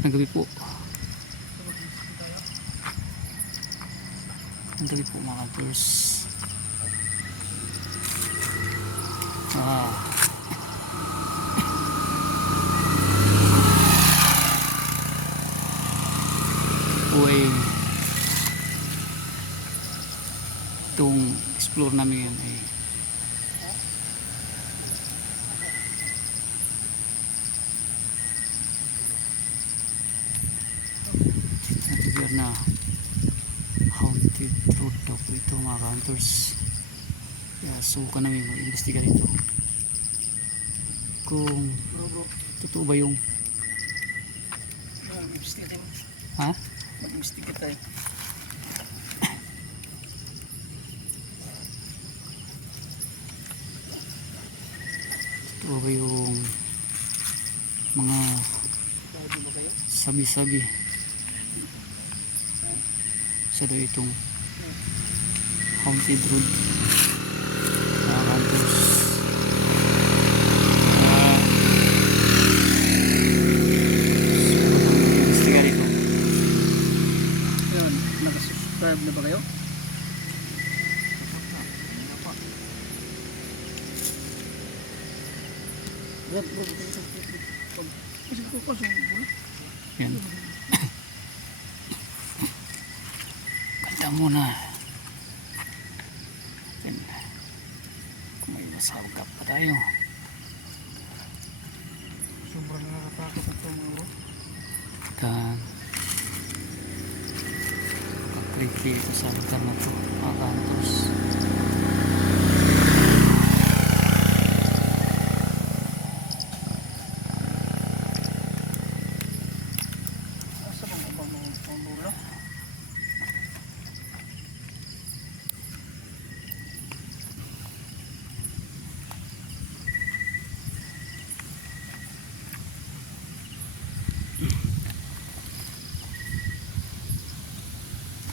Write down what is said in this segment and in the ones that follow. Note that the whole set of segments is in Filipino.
Nagabi po. Nagabi po mga hunters. Uy, itong explore namin yan eh. Natibir na haunted road daw po ito mga hunters. Kaya suka namin mag-investiga dito kung totoo ba yung ha? Mag-investiga tayo. Totoo ba yung mga sabi-sabi sa daw itong haunted road mga hunters. Investiga dito. Yun, nakasubscribe na ba kayo? Yan, bro. Isip ko pa, bro. Yan. Kanta muna. Then, kung may masawag pa tayo. Sobrang nakakatakot ito mga bro. Kan kakreepy ito sa lugar na ito mga hunters. Asa bang ibang mga pambula?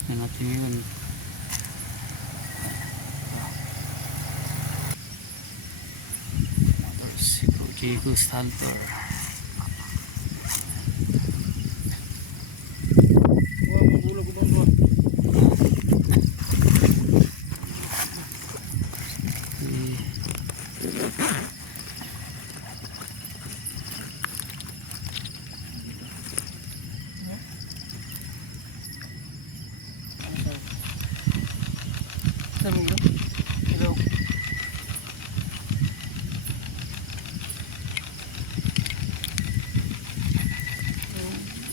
Yan natin ngayon. Si Koji Ghost Hunter. Wow, pambula ko bang bro? Sabi mo, hello.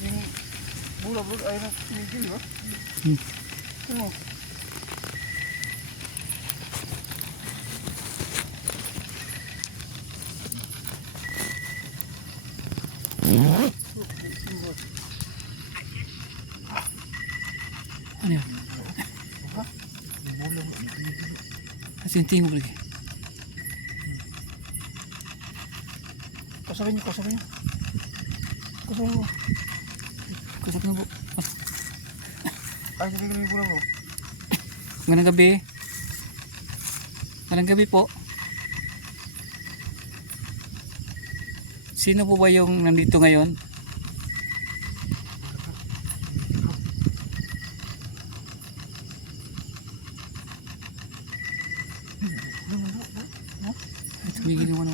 Yung bula-bula ay na tumigil ba? Ano? Ano yan? Kasi yung tingog lagi. Kasabay niyo. Kasabay mo. Kusap na po. Ay, tumigil yung bula bro. Ngayong gabi. Ngayong gabi po. Sino po ba yung nandito ngayon? Ay, tumigil yung ano.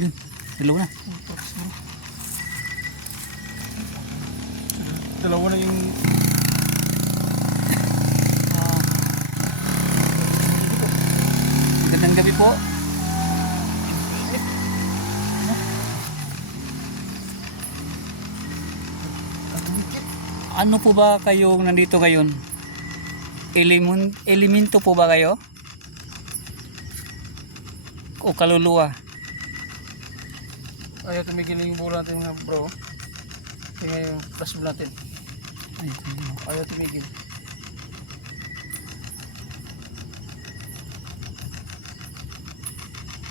Yun, dalawa na. Dalawa na yung Magandang gabi po. Ano po ba kayong nandito ngayon? Elemento po ba kayo? O kaluluwa? ayaw tumigil yung bula natin mga bro. Tingnan yung flashball natin. Ay, ano? Ayaw tumigil.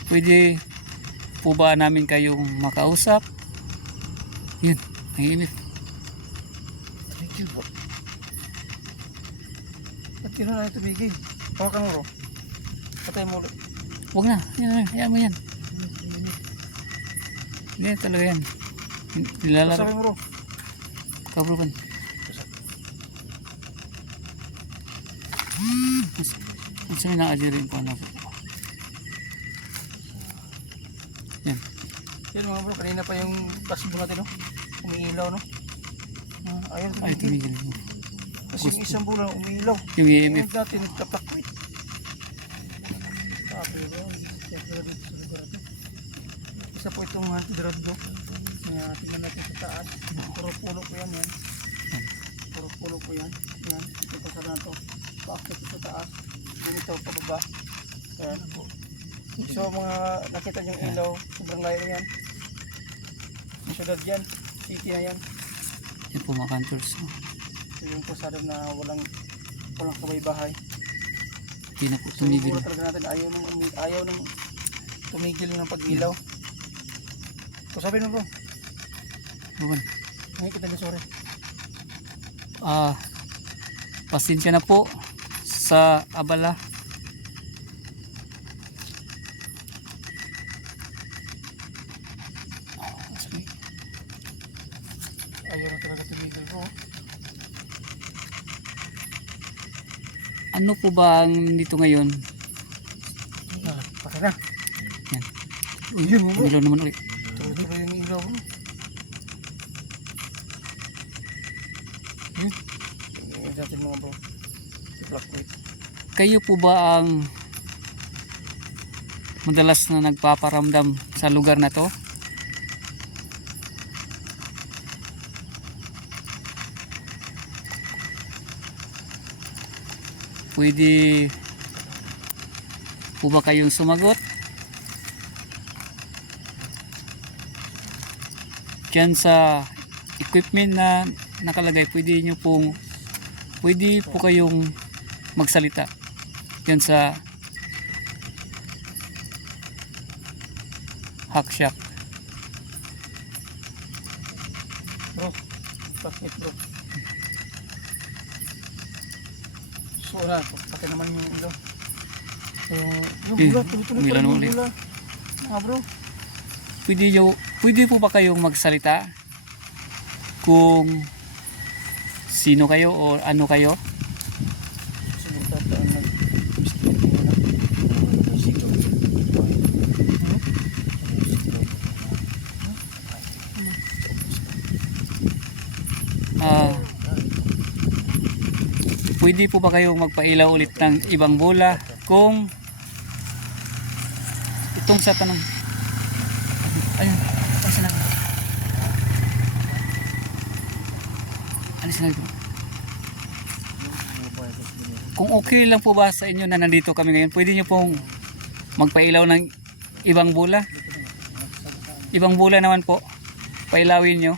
Pwede po ba namin kayong makausap? Yun, nangimik. Tumigil bro. Ba't yun na tumigil? Hawakan mo bro. Patay mo ulit. Huwag na, yan mo yan. Hindi talaga yan. Nilalaro. Sabi mo bro. Kabroban. Mas na naadirin ko na po. Yan. Yan mga bro, kanina pa yung basbo natin, no? Umiilaw, no? Ayun, Ay, tumigil. tumigil mo. Kasi yung isang bulan umiilaw. Yung EMF. Ayun natin, nagkapakwit. Sabi bro, siyempre dito sa lugar ito. Isa po itong antidrag, no? Tingnan natin sa taas. Puro pulo po yan, yan. Puro pulo po yan. Yan, ito sa na ito. Paakit sa taas. Ganito, pababa. Ayan po. So mga nakita niyong ilaw, sobrang layo yan. Yung syudad yan, city na yan. Yan po mga hunters. So yung posada na walang kabay-bahay. Hindi na po So tumigil. yung talaga natin, ayaw nang tumigil ng pag-ilaw. So sabi mo bro, Kabroban. nakikita niyo sorry. Pasensya na po sa abala. Ayaw na talaga tumigil bro. Ano po ba ang dito ngayon? Patay na. Yan. Yun mo bro. Umilaw naman ulit. Tuloy-tuloy yung ilaw bro. Yung natin mga bro. Black white. Kayo po ba ang madalas na nagpaparamdam sa lugar na to? Pwede po ba kayong sumagot? Diyan sa equipment na nakalagay, pwede po kayong magsalita. Diyan sa hack shack. Bro, bakit bro? So na, patay naman yung ilaw. Yung bula, tuloy-tuloy pa rin umilan yung ulit. bula. Mga bro, Pwede po ba kayong magsalita? Kung sino kayo o ano kayo? siguro tataan nag-mistake ko na. Pwede po ba kayong magpailaw ulit ng ibang bola kung itong sa tanong ayun ano sinabi kung okay lang po ba sa inyo na nandito kami ngayon, pwede nyo pong magpailaw ng ibang bola naman po, pailawin nyo.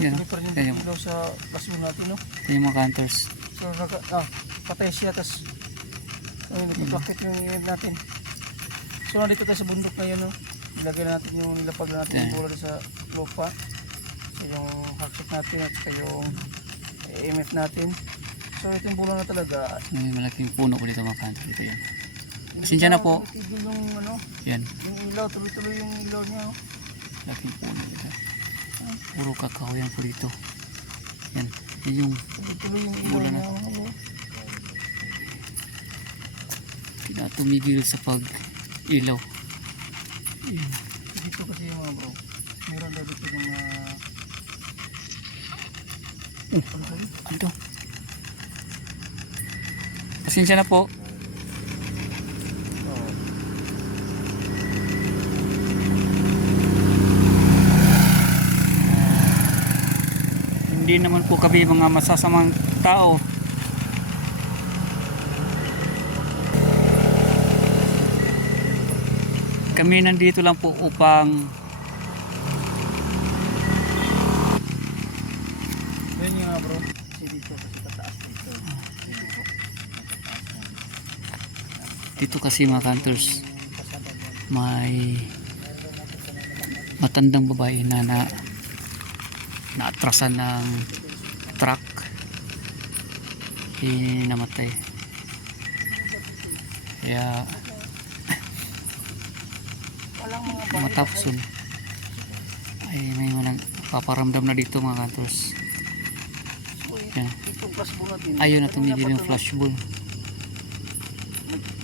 Yan, Tuloy pa rin yan yung yung- ilaw sa basyo natin, no? Ito yung mga hunters. So, patay siya, tas nagpapakit yung iib natin. So, nandito tayo sa bundok ngayon, no? Ilagay natin yung nilapag natin yung bola sa lupa. So, yung hacksack natin at saka yung EMF natin. So, ito yung bola na talaga. May malaking puno ulit ang mga hunters. Ito yan. Pasensya na po. Tumitigil yung, Yan. yung ilaw, tuloy-tuloy yung ilaw niya, no? Malaking puno. Ito. Puro kakahuyan po dito. Yan. Yan yung Tuloy-tuloy yung ilaw Bola na. niya, no? pinatumigil sa pag-ilaw. Yan. Dito kasi yung mga bro, meron daw dito yung Ano to? Pasensya na po. Hindi naman po kami mga masasamang tao. Kami nandito lang po upang yun yung bro, kasi dito kasi pataas dito. dito kasi mga hunters may matandang babae na naatrasan ng truck, namatay. Kaya Walang mga mga bahay. tapson. Ay may mga paparamdam na dito mga hunters. So, Yan. itong flashball natin. Ayun na tumigil kanina yung pa ito flashball.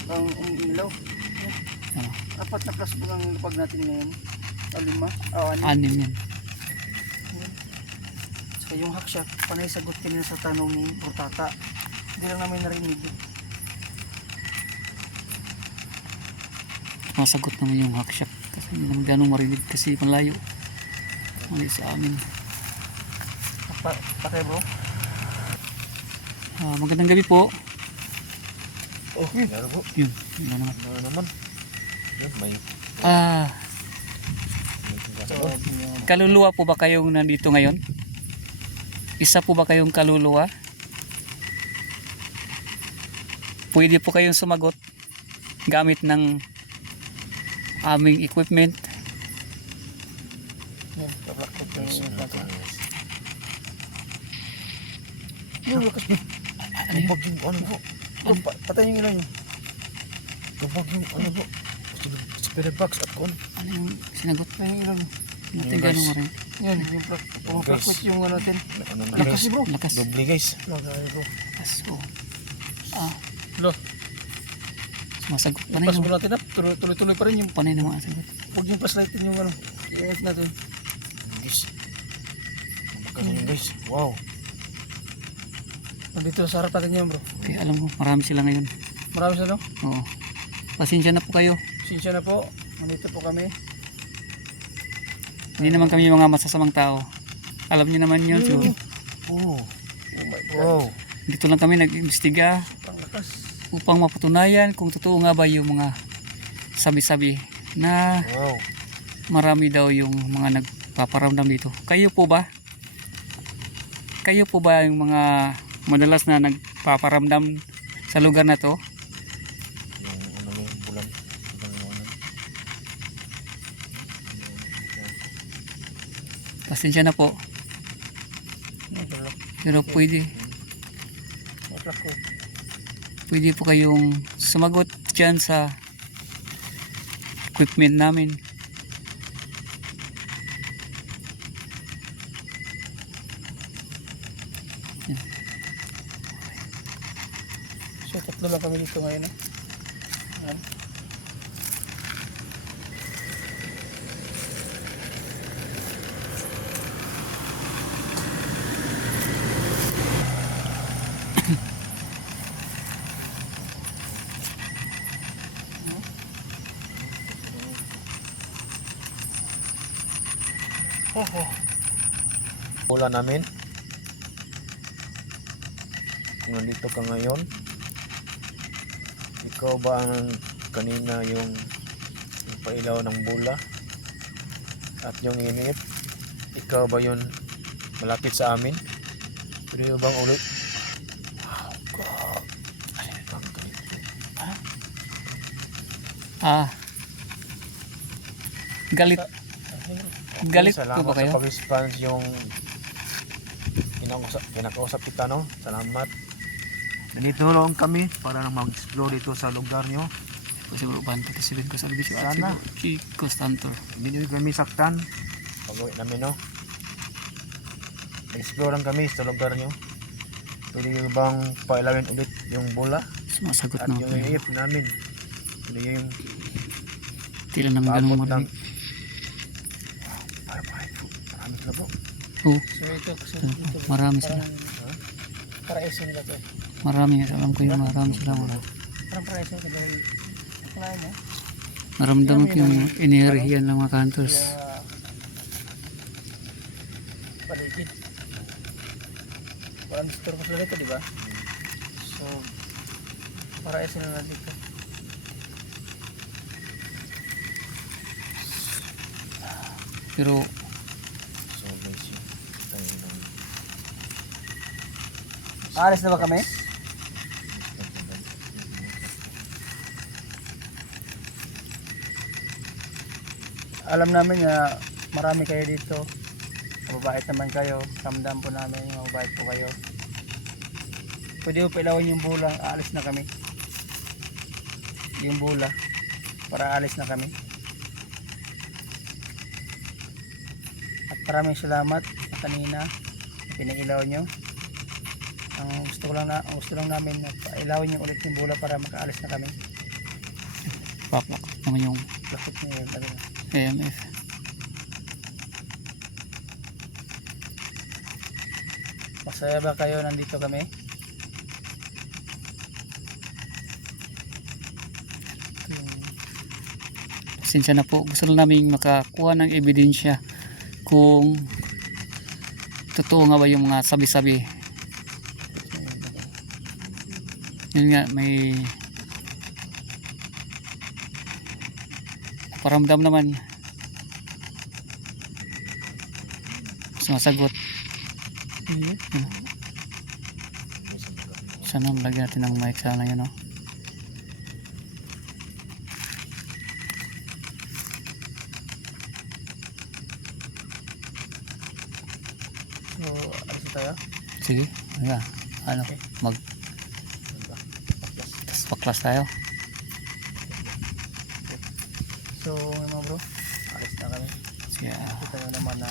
ang umilaw. Ano? Apat na flashball ang lupag natin ngayon. O 5. 6. Anim yan. Saka yung hackshot, panay sagot kanina sa tanong ni Portata. Hindi lang namin narinig. Masagot naman yung hackshot kasi hindi naman ganong marinig kasi malayo. Mali sa amin. Pakay bro. Magandang gabi po. Oh, meron po. Yun na naman. Meron naman. Yun, may So, kaluluwa po ba kayong nandito ngayon? Isa po ba kayong kaluluwa? Pwede po kayong sumagot gamit ng aming equipment. yan, kablakot yung natin. Yung Yung lakas niya. Gabag yung ano po. Bro, patay yung ilaw niyo. Gabag yung ano po. Spirit box at kon. Ano yung sinagot? Patay yung ilaw niyo. Natin ganong marinig. Yan, yung pumaplakwit yung ano natin. Ano na Lakas guys? si bro. Lakas. Doble guys. Lagay bro. So, Lo, sumasagot pa yung na flashball yun. natin tuloy-tuloy pa rin yung Panay na mga sagot. huwag yung flashlightin yung ano. I-off natin. Guys. Magkano yun guys? Wow. Nandito sa harap natin yan bro. Kaya alam ko, marami sila ngayon. Marami sa no? Oo. Pasensya na po kayo. Sinsya na po. Nandito po kami. Hindi naman kami mga masasamang tao. Alam niyo naman yun. So, Oh. Oh my God. Wow. dito lang kami nag-imbestiga Ang lakas. upang mapatunayan kung totoo nga ba yung mga sabi-sabi na Wow. marami daw yung mga nagpaparamdam dito. Kayo po ba? Kayo po ba yung mga madalas na nagpaparamdam sa lugar na to? Yung ano yung bulan. Yung ano. Pasensya na po. Pero pwede po kayong sumagot dyan sa equipment namin. So, tatlo lang kami dito ngayon. Ayan. Mula namin. Kung nandito ka ngayon. Ikaw ba ang kanina yung pailaw ng bola? At yung init? Ikaw ba yun malapit sa amin? Pwede mo bang ulit? Wow, God. Ang galit. Galit. Galit po Salamat ba kayo? sa pag-response yung kinakausap kita, no? Salamat. Nandito lang kami para na mag-explore dito sa lugar nyo. Siguro bante kasi ko sa bisyo. Sana. Chico Stantor. Hindi nyo kami saktan. Pag-uwi namin, no? Explore lang kami sa lugar nyo. Pwede nyo bang pailawin ulit yung bola? Sumasagot At na yung ako. iip namin. Pwede yung Tila naman ganun paabot ng... marinig. Bye-bye. Maraming na po. Oo, So, ito kasi dito. marami sila. Para isin ka to. Marami. Alam ko yung marami sila. Parang para isin ka dahil naklain mo. Naramdaman ko yung iniharihan ng mga hunters. Kaya paligid. Parang disturbo sila dito, di ba? So, para isin na lang dito. Pero So guys, yun. Tayo lang. Aalis na ba kami? Alam namin na marami kayo dito. Mababait naman kayo. Ramdam po namin mababait po kayo. Pwede po pilawin yung bulang, aalis na kami. Yung bula para aalis na kami. maraming salamat sa kanina pinagilaw nyo. Ang gusto lang namin na pailawin nyo ulit yung bola para makaalis na kami. Paplak naman yung Lakot nyo yun talaga. AMF. Masaya ba kayo nandito kami? Pasensya na po, gusto lang namin makakuha ng ebidensya kung totoo nga ba yung mga sabi-sabi. Yun nga, may paramdam naman, sumasagot. Sana malagyan natin ng mic sana yun, no? So, alis na tayo? Sige, ayan. Ano, paklas tayo. So, mga bro, alis na kami. Sige, Kita nyo naman na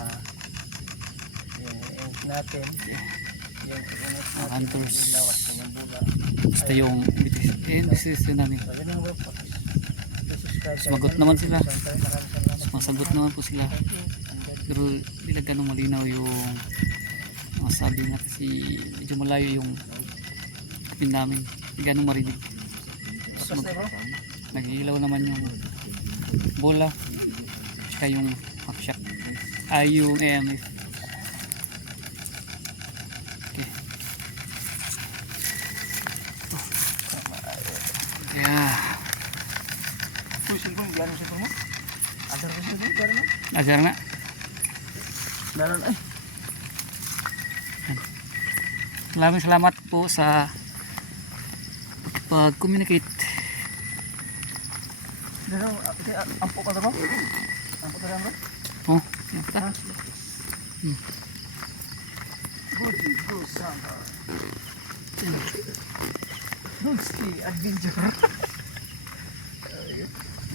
yung ink natin, yung init natin, hunters. yung lawas ng yung bola. basta yung decision namin. Sabi nyo bro, subscribe Sumagot naman sila. Sumasagot naman po sila. Pero hindi lang ganun malinaw yung masabi na kasi medyo malayo yung kapin namin. Hindi ganun marinig. Basta bro, Nag-ilaw naman yung bola. Tsaka yung hackshot. Ay yung AMF. Okay. Yeah. uy, silpon, yan ang silpon mo? Agar mo silpon, gano'n mo? Agar na. Gano'n, ay. Maraming salamat po sa pag-communicate. Gano'n, ampo ka bro? Ampo ka bro? Oh, yata. Goody, go, Santa. Dulce, adventure.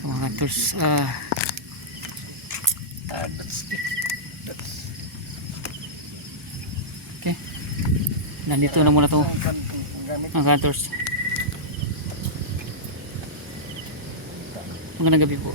Mga hunters. Okay. Nandito na muna to. Mga hunters. Magandang gabi po.